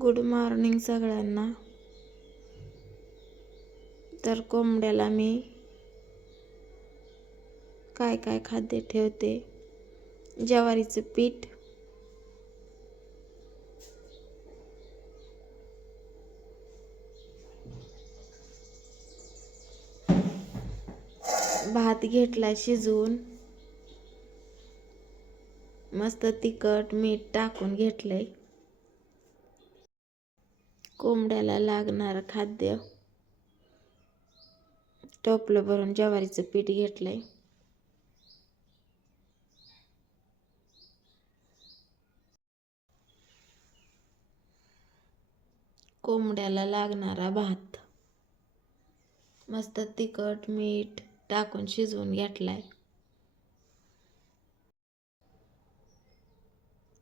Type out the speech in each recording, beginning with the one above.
Good morning सगळ्यांना. तर कोंबड्याला मी काय काय खाद्य ठेवते? ज्वारीचं पीठ. भात घेतला शिजवून. मस्त तिखट मीठ टाकून घेतलंय. कोंबड्याला लागणारं खाद्य. टोपलं भरून ज्वारीचं पीठ घेतलंय. कोंबड्याला लागणारा भात. मस्त तिखट मीठ टाकून शिजवून घेतलाय.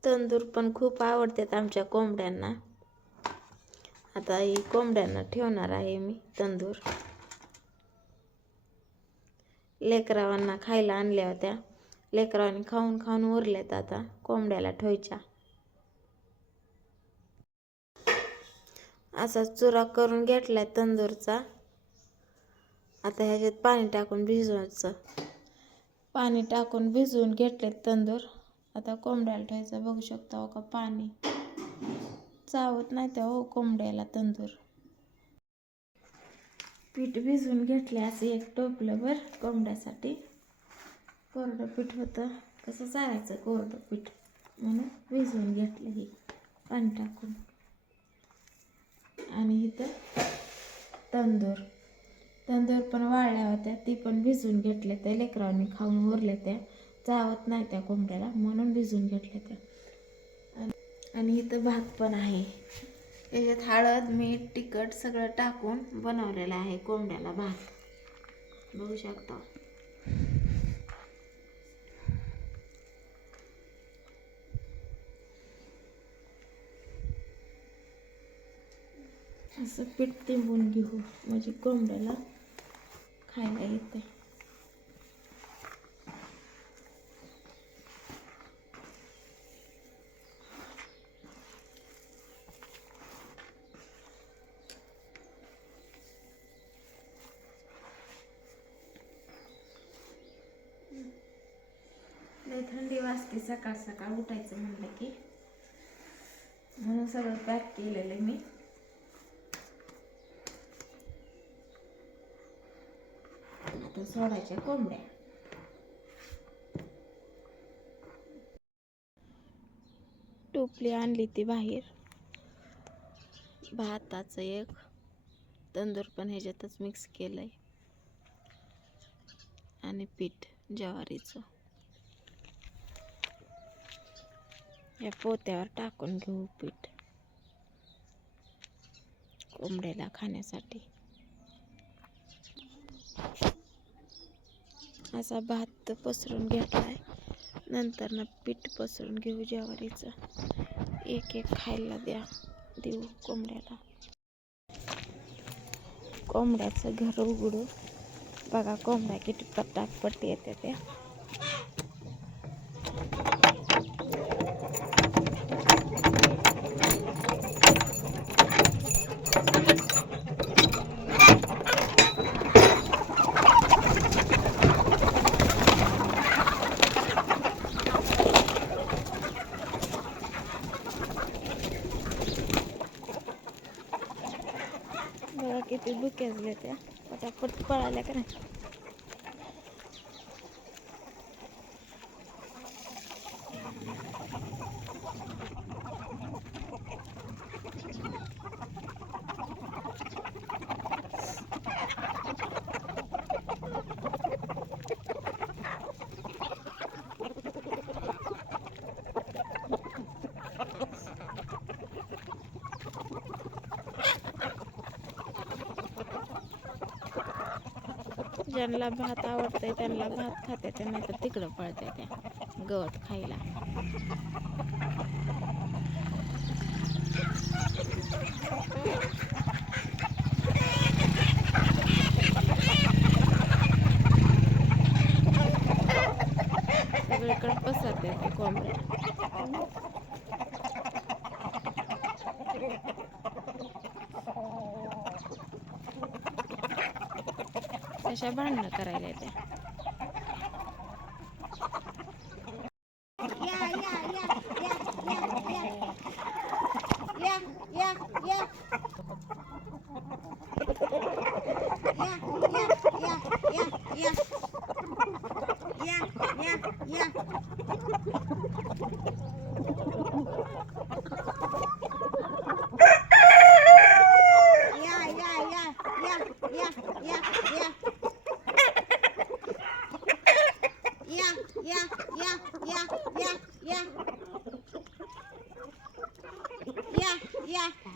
तंदूर पण खूप आवडतात आमच्या कोंबड्यांना. आता ही कोंबड्यांना ठेवणार आहे मी तंदूर. लेकरावांना खायला आणल्या होत्या. लेकरावांनी खाऊन खाऊन उरल्यात आता कोंबड्याला ठेवायच्या. असा चुरा करून घेतलाय तंदूरचा. आता ह्याच्यात पाणी टाकून भिजवायचं. पाणी टाकून भिजवून घेतले तंदूर. आता कोंबड्याला ठेवायचं. बघू शकता हो का पाणी. चावत नाही त्या हो कोंबड्याला तंदूर. पीठ भिजवून घेतले असं एक टोपलंभर कोंबड्यासाठी. कोरडं पीठ होतं. कसं चालायचं कोरडं पीठ? म्हणून भिजवून घेतलं हे पाणी टाकून. आणि इथं तंदूर. तंदूर पण वाळल्या होत्या ती पण भिजवून घेतल्या त्या लेकरांनी खाऊन उरल्या त्या. चावत नाही त्या कोंबड्याला म्हणून भिजवून घेतल्या त्या. आणि- इथं भात पण आहे. त्याच्यात हळद मीठ तिखट सगळं टाकून बनवलेलं आहे कोंबड्याला भात. बघू शकता. असं पीठ तिंबून घेऊ. म्हणजे कोंबड्याला खायला येते लय थंडी वाजते सकाळ सकाळ उठायचं म्हणलं की. म्हणून सगळं पॅक केलेलं मी. आता सोडायच्या कोंबड्या. टोपली आणली ती बाहेर. भाताचं एक. तंदूर पण ह्याच्यातच मिक्स केलंय. आणि पीठ ज्वारीचं. या पोत्यावर टाकून घेऊ पीठ. कोंबड्याला खाण्यासाठी. असा भात पसरून घेतलाय. नंतर ना पीठ पसरून घेऊ ज्वारीचं. एक एक खायला द्या. देऊ कोंबड्याला. कोंबड्याचं घर उघडू. बघा कोंबड्या किती पटापट येते त्या बघा किती बुक्याजल्या घेत्या पटापट पळाल्या का नाही. ज्यांना भात आवडतंय त्यांना भात खाते ते नाही तर तिकडं पळते त्या गवत खायला. सगळीकडे पसरते ते कोंबड्या अशा भांडणं करायला येते.